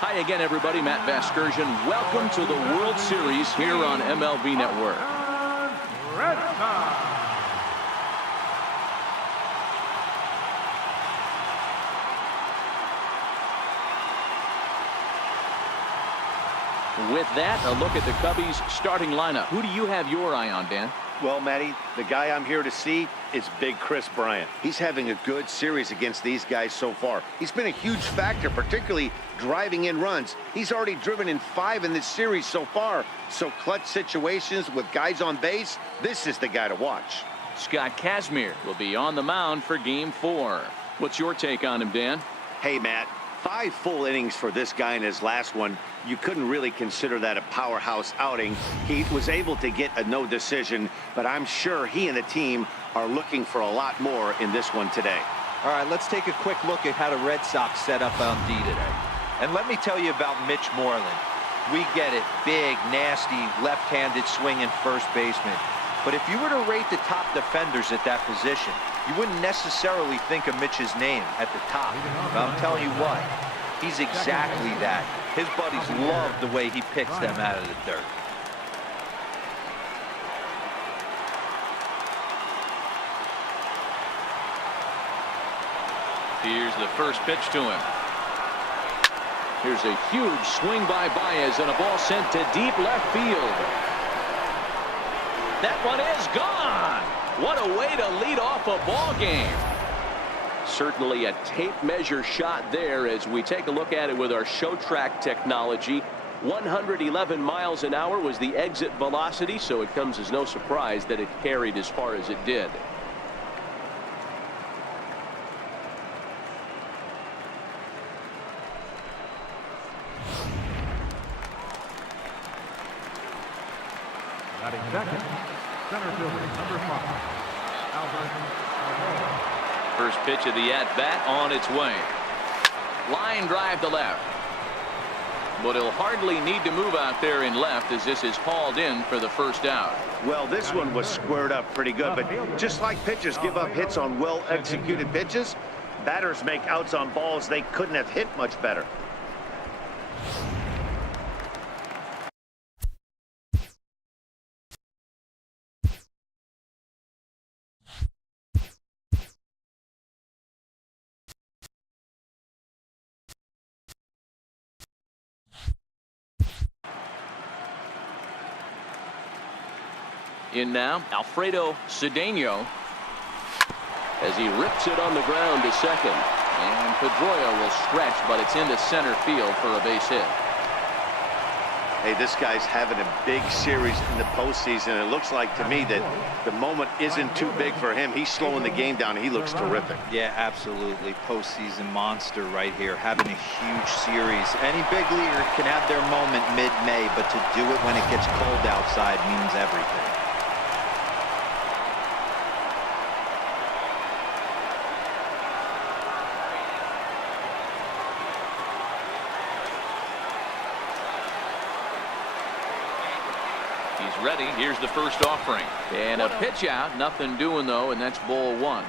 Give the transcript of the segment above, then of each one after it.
Hi again, everybody. Matt Vasgersian. Welcome to the World Series here on MLB Network. Red Sox. With that, a look at the Cubbies' starting lineup. Who do you have your eye on, Dan? Well, Matty, the guy I'm here to see is Big Chris Bryant. He's having a good series against these guys so far. He's been a huge factor, particularly driving in runs. He's already driven in 5 in this series so far. So clutch situations with guys on base, this is the guy to watch. Scott Kazmir will be on the mound for Game 4. What's your take on him, Dan? Hey, Matt, 5 full innings for this guy in his last one. You couldn't really consider that a powerhouse outing. He was able to get a no decision, but I'm sure he and the team are looking for a lot more in this one today. All right, let's take a quick look at how the Red Sox set up on D today. And let me tell you about Mitch Moreland. We get it, big, nasty, left-handed swinging first baseman. But if you were to rate the top defenders at that position, you wouldn't necessarily think of Mitch's name at the top. But I'm telling you what, he's exactly that. His buddies love the way he picks them out of the dirt. Here's the first pitch to him. Here's a huge swing by Baez and a ball sent to deep left field. That one is gone. What a way to lead off a ball game. Certainly a tape measure shot there as we take a look at it with our show track technology. 111 miles an hour was the exit velocity, so it comes as no surprise that it carried as far as it did. Batting second, center fielder, number 5, Albert. First pitch of the at-bat on its way. Line drive to left. But he'll hardly need to move out there in left as this is hauled in for the first out. Well, this one was squared up pretty good, but just like pitchers give up hits on well-executed pitches, batters make outs on balls they couldn't have hit much better. In now, Alfredo Cedeno as he rips it on the ground to second. And Pedroia will stretch, but it's into center field for a base hit. Hey, this guy's having a big series in the postseason. It looks like to me that the moment isn't too big for him. He's slowing the game down. He looks terrific. Yeah, absolutely. Postseason monster right here, having a huge series. Any big leaguer can have their moment mid-May, but to do it when it gets cold outside means everything. He's ready. Here's the first offering. And a pitch out. Nothing doing, though, and that's ball 1.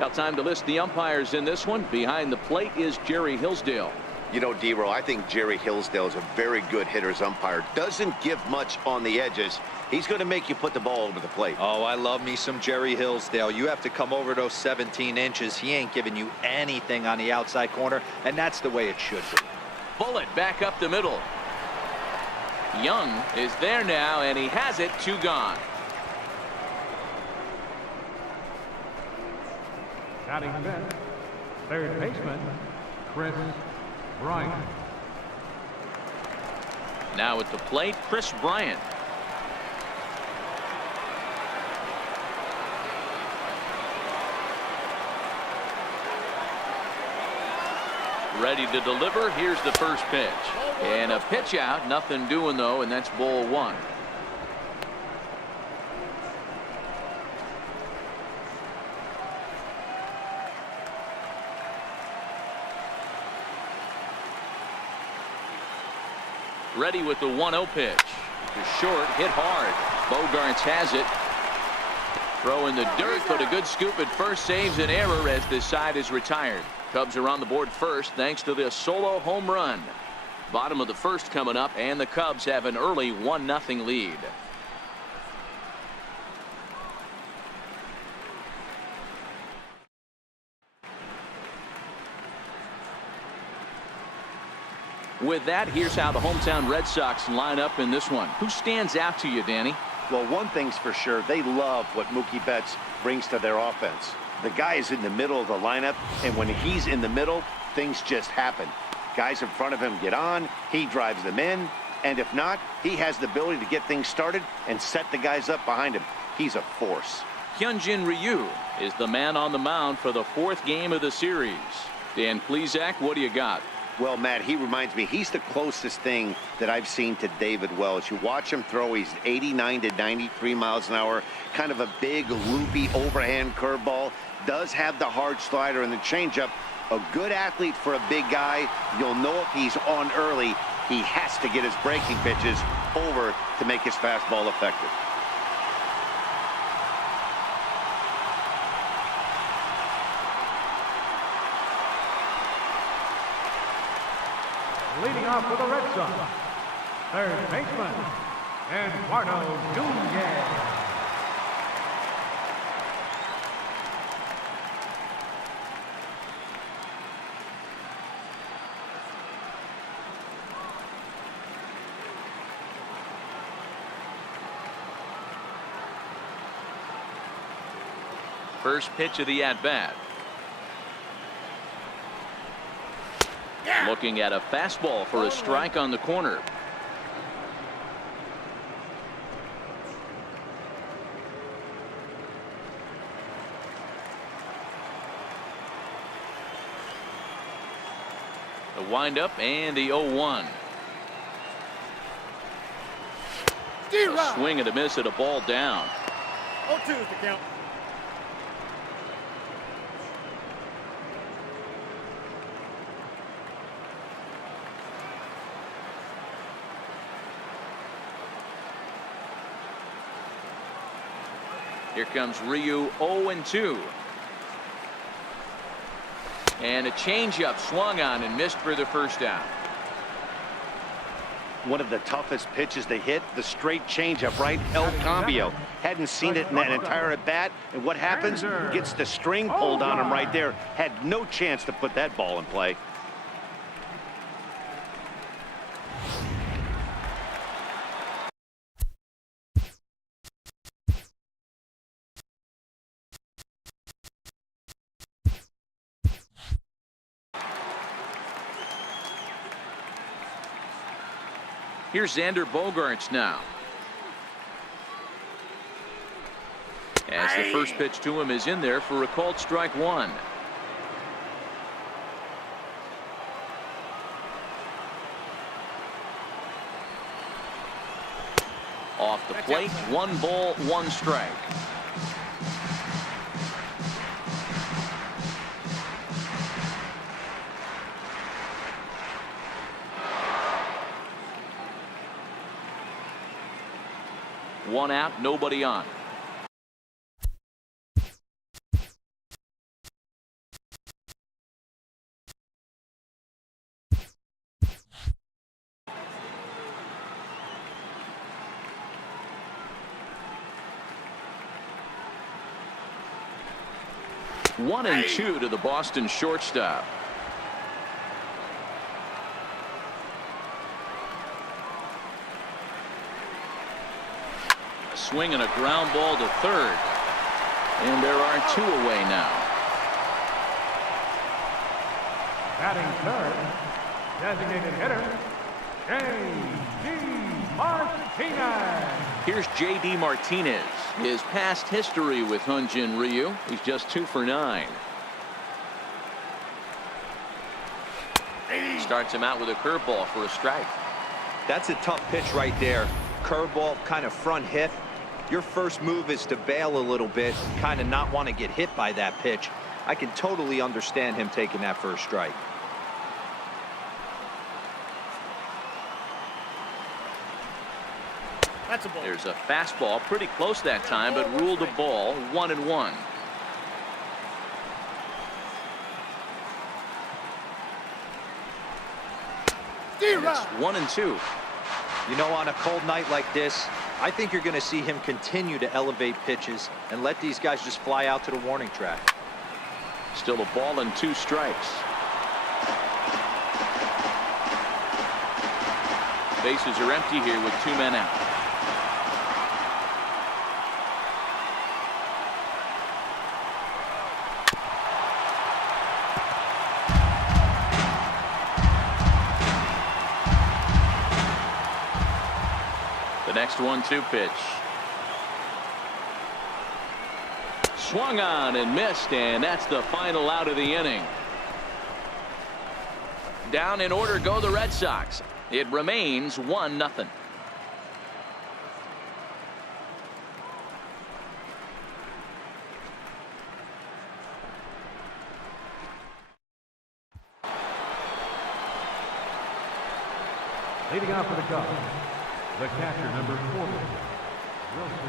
Now time to list the umpires in this one. Behind the plate is Jerry Hillsdale. You know, D-Row, I think Jerry Hillsdale is a very good hitter's umpire. Doesn't give much on the edges. He's going to make you put the ball over the plate. Oh, I love me some Jerry Hillsdale. You have to come over those 17 inches. He ain't giving you anything on the outside corner, and that's the way it should be. Bullet back up the middle. Young is there now, and he has it. 2 gone. Batting fifth, third baseman, Chris Bryant. Now at the plate, Chris Bryant. Ready to deliver. Here's the first pitch. And a pitch out. Nothing doing, though, and that's ball 1. Ready with the 1-0 pitch. To short, hit hard. Bogarts has it. Throw in the dirt, but a good scoop at first saves an error as this side is retired. Cubs are on the board first thanks to this solo home run. Bottom of the first coming up, and the Cubs have an early 1-0 lead. With that, here's how the hometown Red Sox line up in this one. Who stands out to you, Danny? Well, one thing's for sure, they love what Mookie Betts brings to their offense. The guy is in the middle of the lineup, and when he's in the middle, things just happen. Guys in front of him get on, he drives them in, and if not, he has the ability to get things started and set the guys up behind him. He's a force. Hyunjin Ryu is the man on the mound for the 4th game of the series. Dan Plesac, what do you got? Well, Matt, he reminds me, he's the closest thing that I've seen to David Wells. You watch him throw, he's 89 to 93 miles an hour, kind of a big, loopy, overhand curveball, does have the hard slider and the changeup. A good athlete for a big guy. You'll know if he's on early, he has to get his breaking pitches over to make his fastball effective. Leading off for the Red Sox, third baseman, Eduardo Nunez. First pitch of the at-bat. Looking at a fastball for a strike on the corner. The windup and the 0-1. A swing and a miss at a ball down. 0-2 is the count. Here comes Ryu, 0-2. And a changeup swung on and missed for the first down. One of the toughest pitches to hit, the straight changeup, right? El Cambio. Hadn't seen it in that entire at bat. And what happens? Gets the string pulled on him right there. Had no chance to put that ball in play. Here's Xander Bogaerts now. As the first pitch to him is in there for a called strike one. Off the plate, 1 ball, 1 strike. One out, nobody on. One and 2 to the Boston shortstop. Swing and a ground ball to third. And there are 2 away now. Batting third, designated hitter, J.D. Martinez. Here's J.D. Martinez. His past history with Hyunjin Ryu. He's just 2 for 9. Starts him out with a curveball for a strike. That's a tough pitch right there. Curveball, kind of front hip. Your first move is to bail a little bit, kind of not want to get hit by that pitch. I can totally understand him taking that first strike. That's a ball. There's a fastball pretty close that time, but ruled a ball, 1-1. And it's 1-2. You know, on a cold night like this, I think you're going to see him continue to elevate pitches and let these guys just fly out to the warning track. Still a ball and 2 strikes. Bases are empty here with 2 men out. The next 1-2 pitch. Swung on and missed, and that's the final out of the inning. Down in order go the Red Sox. It remains 1-0. Leading off for the Cubs, the catcher, number 40, Wilson.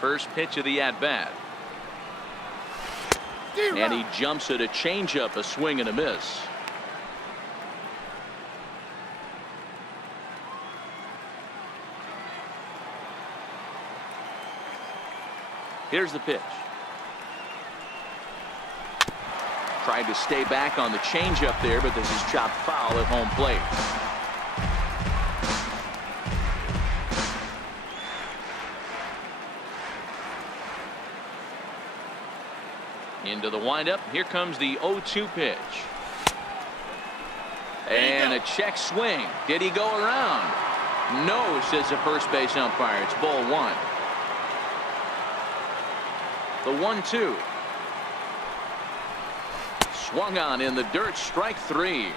First pitch of the at-bat. And he jumps at a changeup, a swing and a miss. Here's the pitch. Tried to stay back on the changeup there, but this is chopped foul at home plate. Into the windup. Here comes the 0-2 pitch. And a check swing. Did he go around? No, says the first base umpire. It's ball 1. The 1-2. Swung on in the dirt. Strike 3.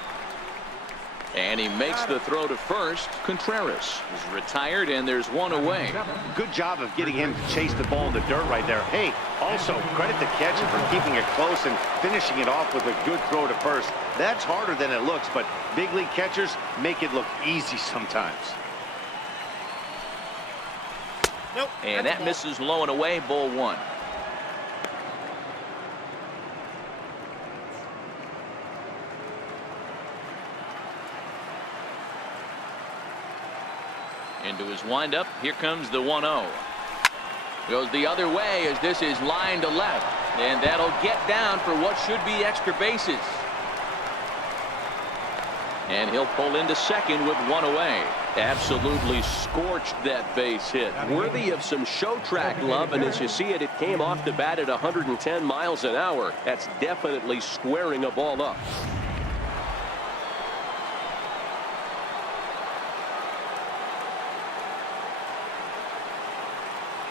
And he makes the throw to first. Contreras is retired, and there's 1 away. Good job of getting him to chase the ball in the dirt right there. Hey, also credit the catcher for keeping it close and finishing it off with a good throw to first. That's harder than it looks, but big league catchers make it look easy sometimes. Nope. And that misses low and away. Ball 1. Into his windup. Here comes the 1-0. Goes the other way as this is line to left. And that'll get down for what should be extra bases. And he'll pull into second with 1 away. Absolutely scorched that base hit. Worthy of some show track love, and as you see it, it came off the bat at 110 miles an hour. That's definitely squaring a ball up.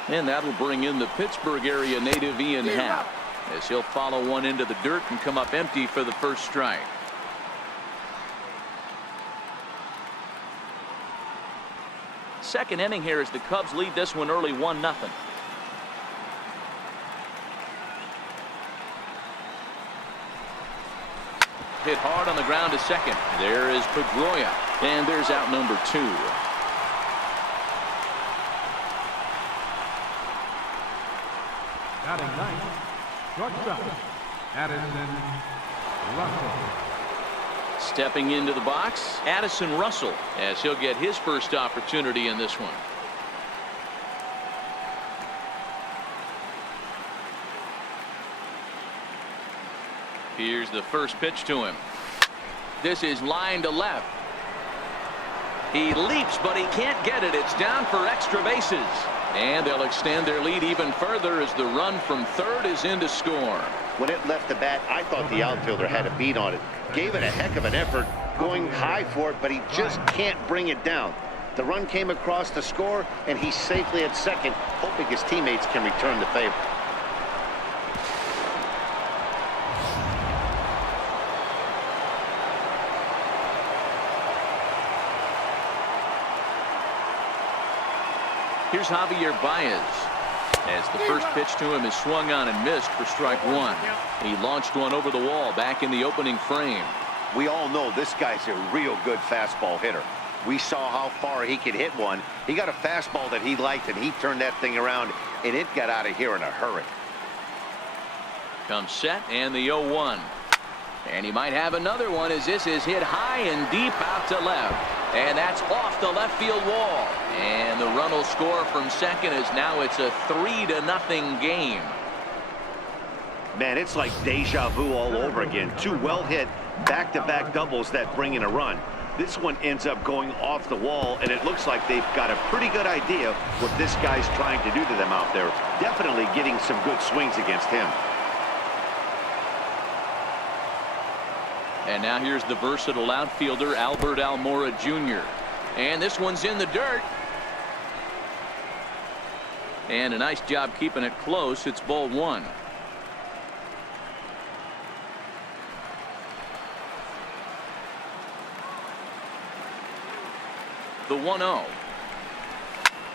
And that'll bring in the Pittsburgh area native Ian Happ, as he'll follow one into the dirt and come up empty for the first strike. Second inning here as the Cubs lead this one early 1-0. Hit hard on the ground to second. There is Pedroia, and there's out number 2. Batting ninth, shortstop, Addison Russell. Stepping into the box, Addison Russell, as he'll get his first opportunity in this one. Here's the first pitch to him. This is line to left. He leaps, but he can't get it. It's down for extra bases. And they'll extend their lead even further as the run from third is in to score. When it left the bat, I thought the outfielder had a beat on it. Gave it a heck of an effort, going high for it, but he just can't bring it down. The run came across to score, and he's safely at second, hoping his teammates can return the favor. Here's Javier Baez, as the first pitch to him is swung on and missed for strike 1. He launched one over the wall back in the opening frame. We all know this guy's a real good fastball hitter. We saw how far he could hit one. He got a fastball that he liked, and he turned that thing around, and it got out of here in a hurry. Comes set, and the 0-1. And he might have another one as this is hit high and deep out to left. And that's off the left field wall. And the run will score from second as now it's a 3-0 game. Man, it's like deja vu all over again. Two well-hit back-to-back doubles that bring in a run. This one ends up going off the wall, and it looks like they've got a pretty good idea what this guy's trying to do to them out there. Definitely getting some good swings against him. And now here's the versatile outfielder, Albert Almora Jr. And this one's in the dirt. And a nice job keeping it close. It's ball one. The 1-0.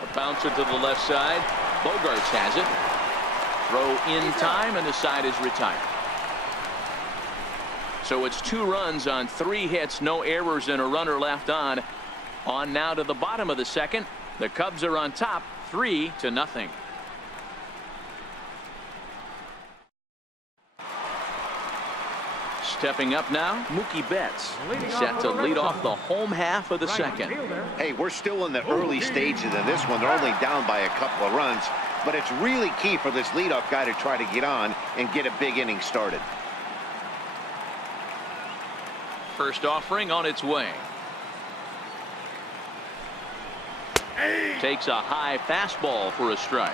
A bouncer to the left side. Bogarts has it. Throw in time, and the side is retired. So it's 2 runs on 3 hits, no errors, and a runner left on. On now to the bottom of the second. The Cubs are on top, 3-0. Stepping up now, Mookie Betts, set to lead off the home half of the second. Hey, we're still in the early stages of this one. They're only down by a couple of runs, but it's really key for this leadoff guy to try to get on and get a big inning started. First offering on its way. Takes a high fastball for a strike.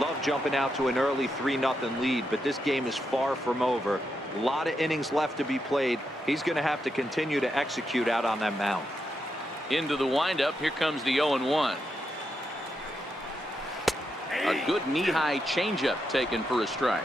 Love jumping out to an early 3-0 lead, but this game is far from over. A lot of innings left to be played. He's going to have to continue to execute out on that mound. Into the windup. Here comes the 0-1. A good knee-high changeup taken for a strike.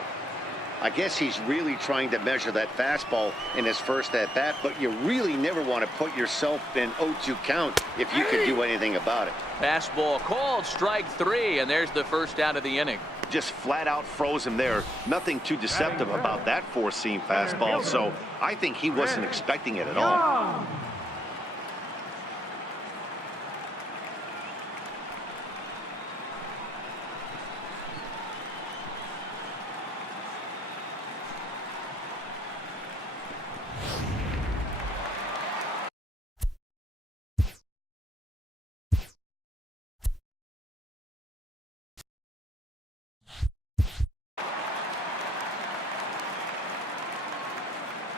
I guess he's really trying to measure that fastball in his first at-bat, but you really never want to put yourself in 0-2 count if you could do anything about it. Fastball called, strike 3, and there's the first out of the inning. Just flat out froze him there. Nothing too deceptive about that four-seam fastball, so I think he wasn't expecting it at all.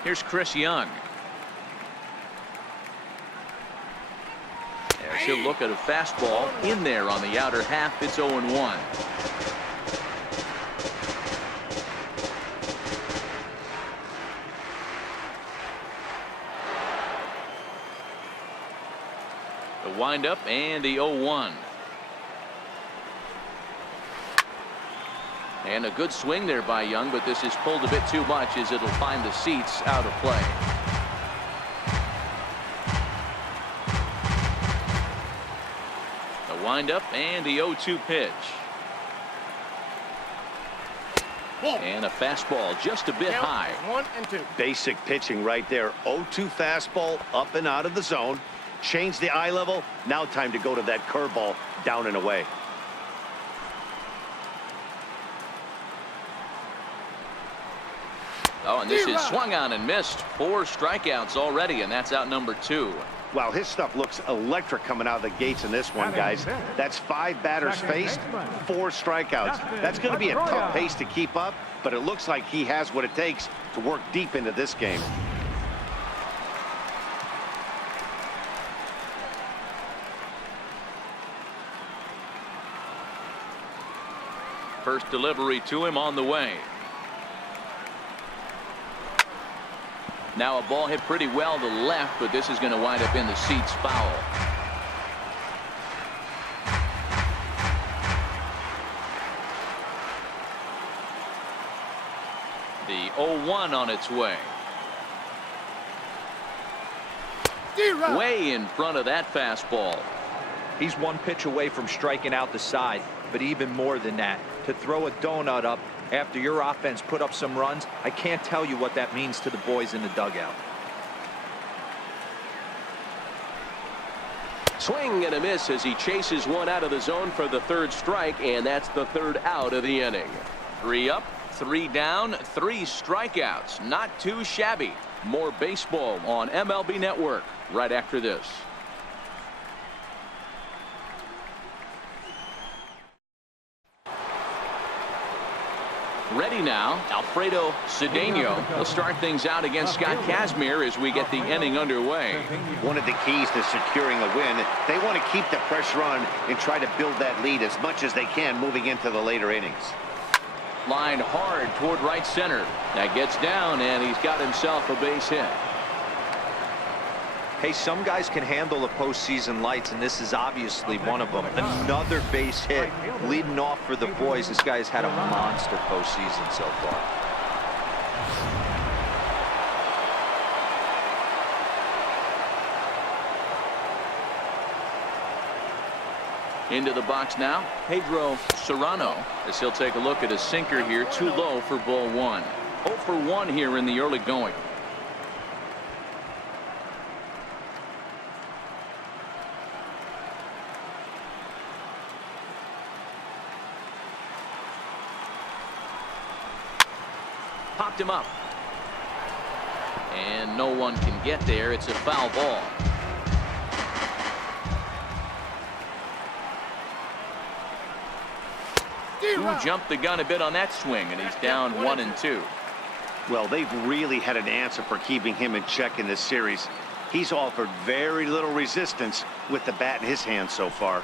Here's Chris Young. As he'll look at a fastball in there on the outer half. It's 0-1. The windup and the 0-1. And a good swing there by Young, but this is pulled a bit too much as it'll find the seats out of play. The windup and the 0-2 pitch. And a fastball just a bit high. 1-2. Basic pitching right there. 0-2 fastball up and out of the zone. Change the eye level. Now time to go to that curveball down and away. Oh, and this is swung on and missed. 4 strikeouts already, and that's out number 2. Wow, his stuff looks electric coming out of the gates in this one, guys. That's 5 batters faced, 4 strikeouts. That's going to be a tough pace to keep up, but it looks like he has what it takes to work deep into this game. First delivery to him on the way. Now a ball hit pretty well to the left, but this is going to wind up in the seats foul. The 0-1 on its way. Way in front of that fastball. He's 1 pitch away from striking out the side, but even more than that, to throw a donut up after your offense put up some runs, I can't tell you what that means to the boys in the dugout. Swing and a miss as he chases one out of the zone for the third strike, and that's the third out of the inning. 3 up, 3 down, 3 strikeouts. Not too shabby. More baseball on MLB Network right after this. Ready now, Alfredo Cedeno will start things out against Scott Kazmir as we get the inning underway. One of the keys to securing a win, they want to keep the pressure on and try to build that lead as much as they can moving into the later innings. Line hard toward right center. That gets down, and he's got himself a base hit. Hey, some guys can handle the postseason lights, and this is obviously one of them. Another base hit leading off for the boys. This guy's had a monster postseason so far. Into the box now, Pedro Serrano, as he'll take a look at a sinker here, too low for ball 1. 0 for 1 here in the early going. Popped him up. And no one can get there. It's a foul ball. Jumped the gun a bit on that swing, and he's down 1-2. Well, they've really had an answer for keeping him in check in this series. He's offered very little resistance with the bat in his hand so far.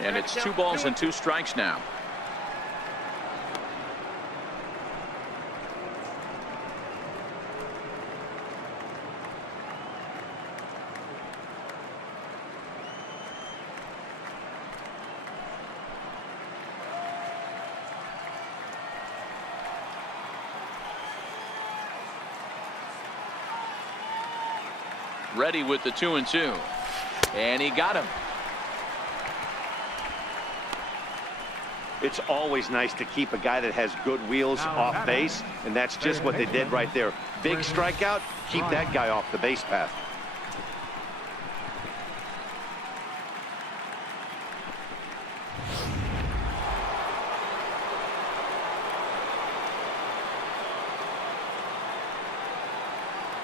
And it's 2 balls and 2 strikes now. Ready with the 2-2, and he got him. It's always nice to keep a guy that has good wheels off base, and that's just what they did right there. Big strikeout, keep that guy off the base path.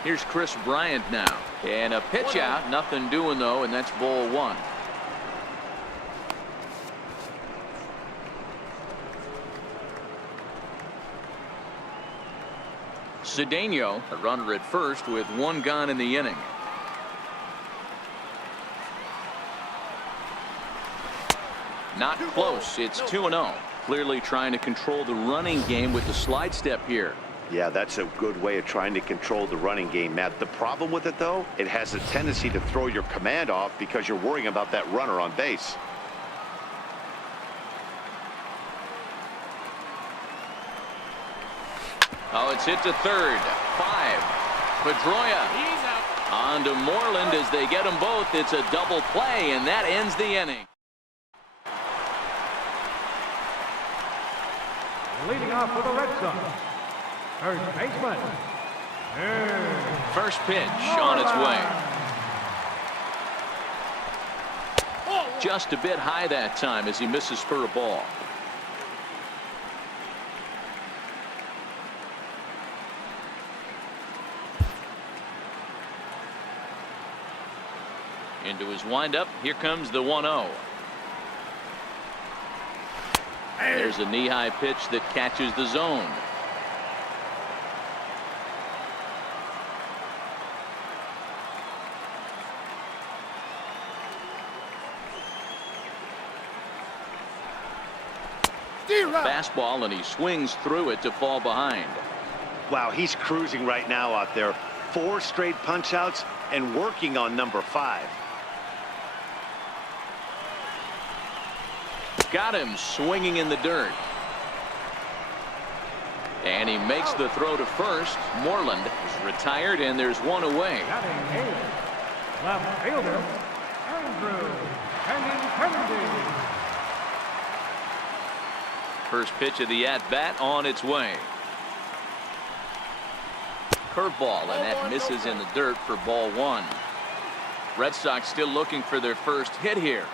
Here's Chris Bryant now, and a pitch out, nothing doing though, and that's ball 1. Cedeno, a runner at first with 1 gone in the inning. Not close. It's 2-0. Clearly trying to control the running game with the slide step here. Yeah, that's a good way of trying to control the running game, Matt. The problem with it, though, it has a tendency to throw your command off because you're worrying about that runner on base. Oh, it's hit to third. 5. Pedroia on to Moreland as they get them both. It's a double play, and that ends the inning. Leading off for the Red Sox, first baseman. First pitch on its way. Just a bit high that time as he misses for a ball. Into his windup. Here comes the 1-0. There's a knee-high pitch that catches the zone. Fastball, and he swings through it to fall behind. Wow, he's cruising right now out there. 4 straight punch-outs and working on number 5. Got him swinging in the dirt. And he makes the throw to first. Moreland is retired, and there's one away. Batting 8, left fielder, Andrew Kennedy. First pitch of the at-bat on its way. Curveball, and that misses in the dirt for ball 1. Red Sox still looking for their first hit here.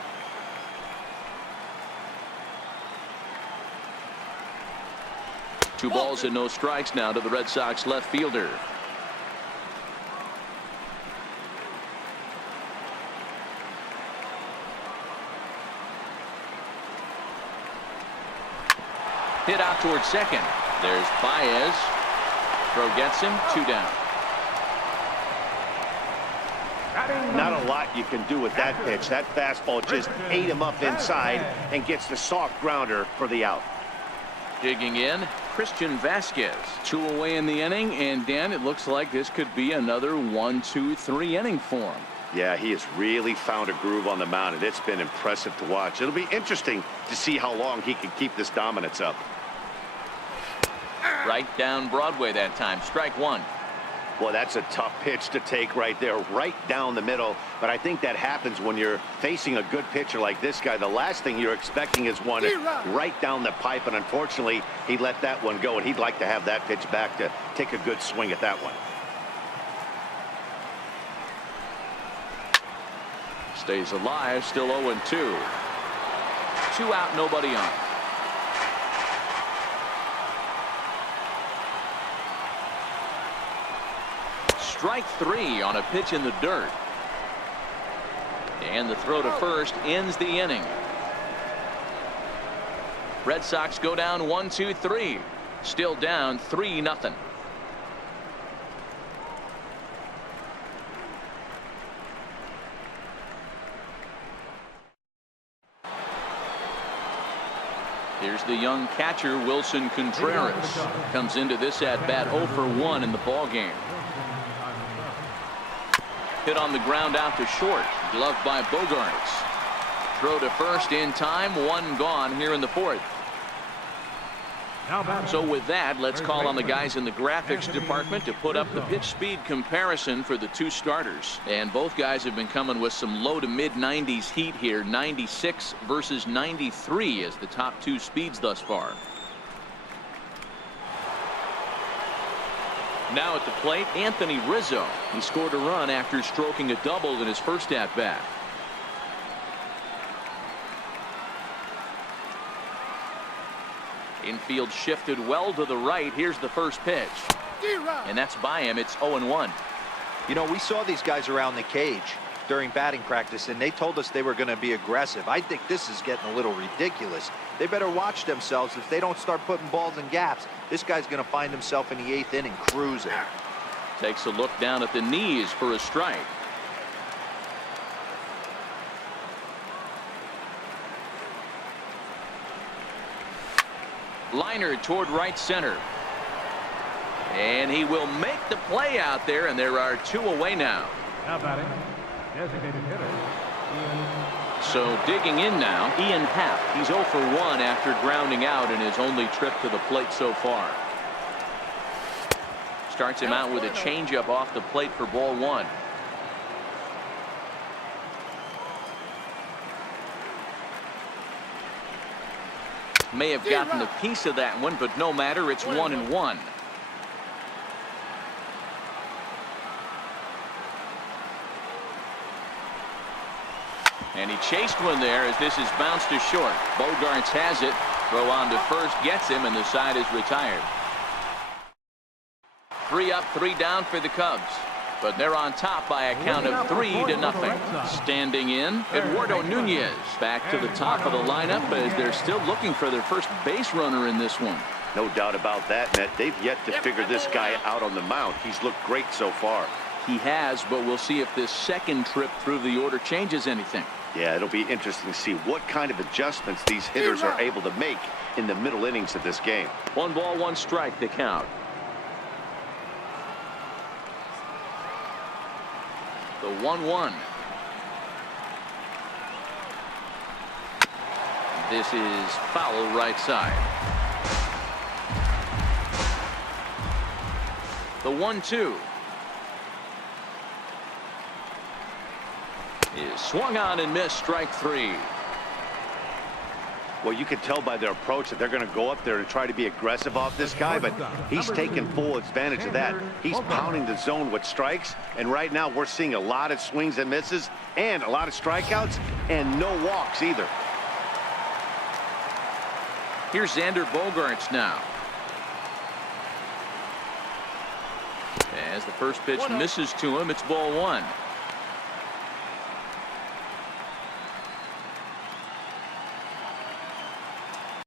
Two balls and no strikes now to the Red Sox left fielder. Hit out towards second. There's Baez. Throw gets him. 2 down. Not a lot you can do with that pitch. That fastball just ate him up inside and gets the soft grounder for the out. Digging in, Christian Vasquez. 2 away in the inning, and Dan, it looks like this could be another 1-2-3 inning for him. Yeah, he has really found a groove on the mound, and it's been impressive to watch. It'll be interesting to see how long he can keep this dominance up. Right down Broadway that time. Strike 1. Well, that's a tough pitch to take right there, right down the middle. But I think that happens when you're facing a good pitcher like this guy. The last thing you're expecting is one right down the pipe, and unfortunately, he let that one go, and he'd like to have that pitch back to take a good swing at that one. Stays alive, still 0-2. 2 out, nobody on. Strike 3 on a pitch in the dirt. And the throw to first ends the inning. Red Sox go down 1-2-3. Still down 3-0. Here's the young catcher, Wilson Contreras. Comes into this at-bat 0 for 1 in the ball game. Hit on the ground out to short. Gloved by Bogarts. Throw to first in time. 1 gone here in the 4th. So with that, let's call on the guys in the graphics department to put up the pitch speed comparison for the 2 starters. And both guys have been coming with some low to mid 90s heat here. 96 versus 93 as the top 2 speeds thus far. Now at the plate, Anthony Rizzo. He scored a run after stroking a double in his first at-bat. Infield shifted well to the right. Here's the first pitch. And that's by him. It's 0-1. You know, we saw these guys around the cage during batting practice, and they told us they were going to be aggressive. I think this is getting a little ridiculous. They better watch themselves. If they don't start putting balls in gaps, this guy's going to find himself in the 8th inning cruising. Takes a look down at the knees for a strike. Liner toward right center. And he will make the play out there, and there are 2 away now. Now batting, designated hitter. So digging in now, Ian Happ. He's 0 for 1 after grounding out in his only trip to the plate so far. Starts him out with a changeup off the plate for ball 1. May have gotten a piece of that one, but no matter. It's 1-1. And he chased one there as this is bounced to short. Bogarts has it. Throw on to first gets him, and the side is retired. 3 up, 3 down for the Cubs. But they're on top by a count of 3-0. Standing in, Eduardo Nunez back to the top of the lineup as they're still looking for their first base runner in this one. No doubt about that, Matt. They've yet to figure this guy out on the mound. He's looked great so far. He has, but we'll see if this second trip through the order changes anything. Yeah, it'll be interesting to see what kind of adjustments these hitters are able to make in the middle innings of this game. 1 ball, 1 strike, the count. The 1-1. This is foul right side. The 1-2 is swung on and missed. Strike 3. Well, you can tell by their approach that they're going to go up there to try to be aggressive off this guy, but he's taking full advantage of that. He's pounding the zone with strikes, and right now we're seeing a lot of swings and misses and a lot of strikeouts and no walks either. Here's Xander Bogaerts now. As the first pitch misses to him, it's ball 1.